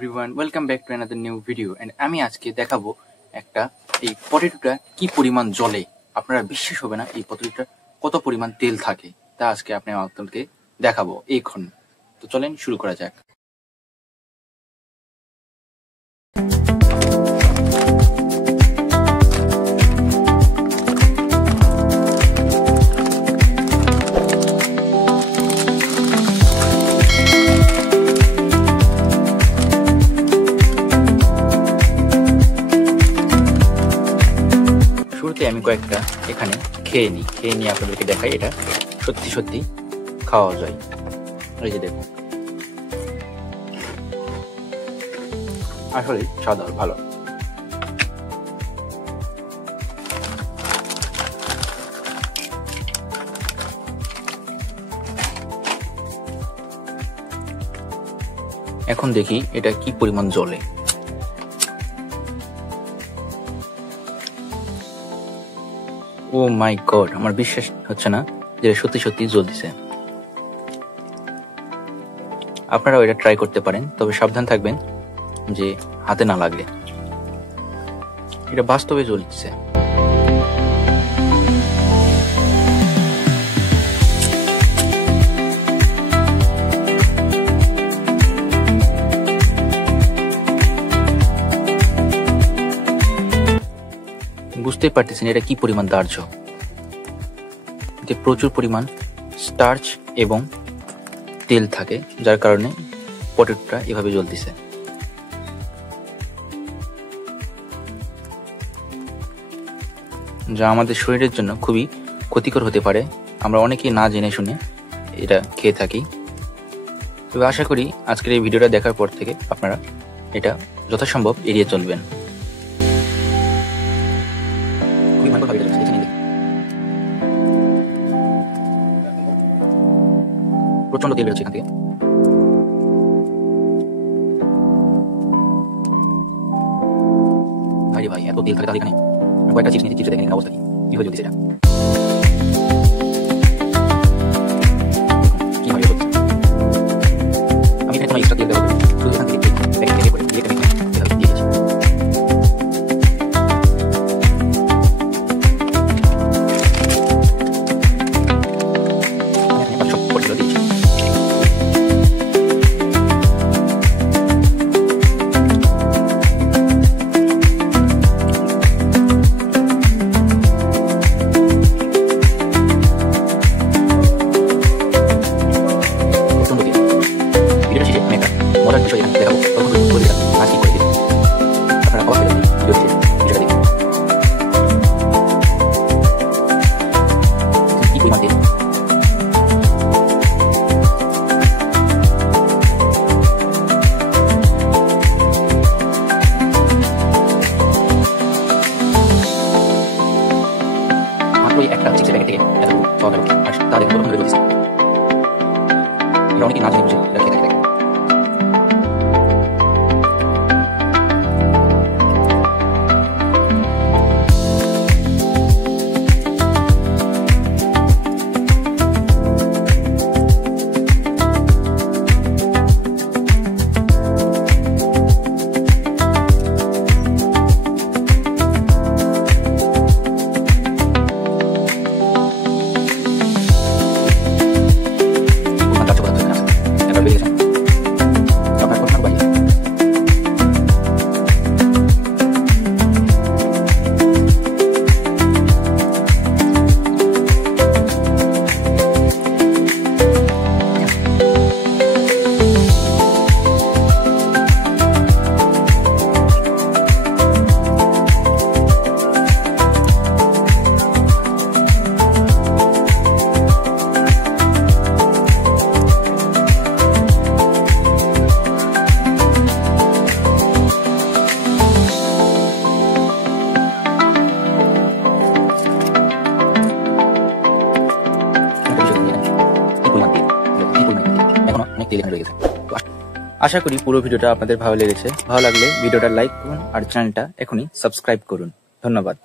Everyone, welcome back to another new video. And আমি আজকে দেখাবো একটা এই পটেটোটা কি পরিমাণ জ্বলে। আপনারা বিশ্বাস হবে না এই পটেটোটা কত পরিমাণ তেল থাকে, তা আজকে আপনাদেরকে দেখাবো এইক্ষণ। তো চলেন শুরু করা যাক। শুরুতে আমি কয়েকটা এখানে খেয়ে নিয়ে আপনাদেরকে দেখাই এটা সত্যি সত্যি খাওয়া যায়। এই যে দেখুন, আসলে স্বাদ ভালো। এখন দেখি এটা কি পরিমাণ জ্বলে। ও মাই গড, আমার বিশ্বাস হচ্ছে না যে সত্যি সত্যি জ্বলছে। আপনারাও এটা ট্রাই করতে পারেন, তবে সাবধান থাকবেন যে হাতে না লাগে। এটা বাস্তবে জ্বলছে। বুঝতেই পারতেছেন এটা কি পরিমাণ দাহ্য। এতে প্রচুর পরিমাণ স্টার্চ এবং তেল থাকে, যার কারণে পটেটোটা এভাবে জ্বলতেছে। যা আমাদের শরীরের জন্য খুবই ক্ষতিকর হতে পারে। আমরা অনেকেই না জেনে শুনে এটা খেয়ে থাকি। তবে আশা করি আজকের এই ভিডিওটা দেখার পর থেকে আপনারা এটা যথাসম্ভব এড়িয়ে চলবেন। প্রচন্ড তেল বেরোচ্ছে এখান থেকে। ভাই এত তেল থাকে তাহলে এখানে কয়েকটা চিপস নিতে, চিপসে দেখেন অবস্থা কি হয়ে চলছে এটা। কিভাবে চলছে আমি এখানে কোনো এক্সট্রা তেল দেবো শুধু এখান থেকে প্যাকেট থেকে করে দিয়ে দিয়েছি। মজার বিষয় এখানে দেখাবো, তখন করে দিলাম মাছ কি করে দিলাম, আপনারা অবাক হয়ে যাবেন ভিডিও দেখে বিষয়টা দেখুন কি পরিমাণ তেল। মাত্র একটা চিপসের প্যাকেট থেকে এত পাওয়া গেল, আর তা দেখুন প্রথম হয়ে চলতেছে। এটা অনেকেই না জেনে বুঝে এটা খেয়ে থাকে। আশা করি পুরো ভিডিওটা আপনাদের ভালো লেগেছে। ভালো লাগলে ভিডিওটা লাইক করুন আর চ্যানেলটা এখনই সাবস্ক্রাইব করুন। ধন্যবাদ।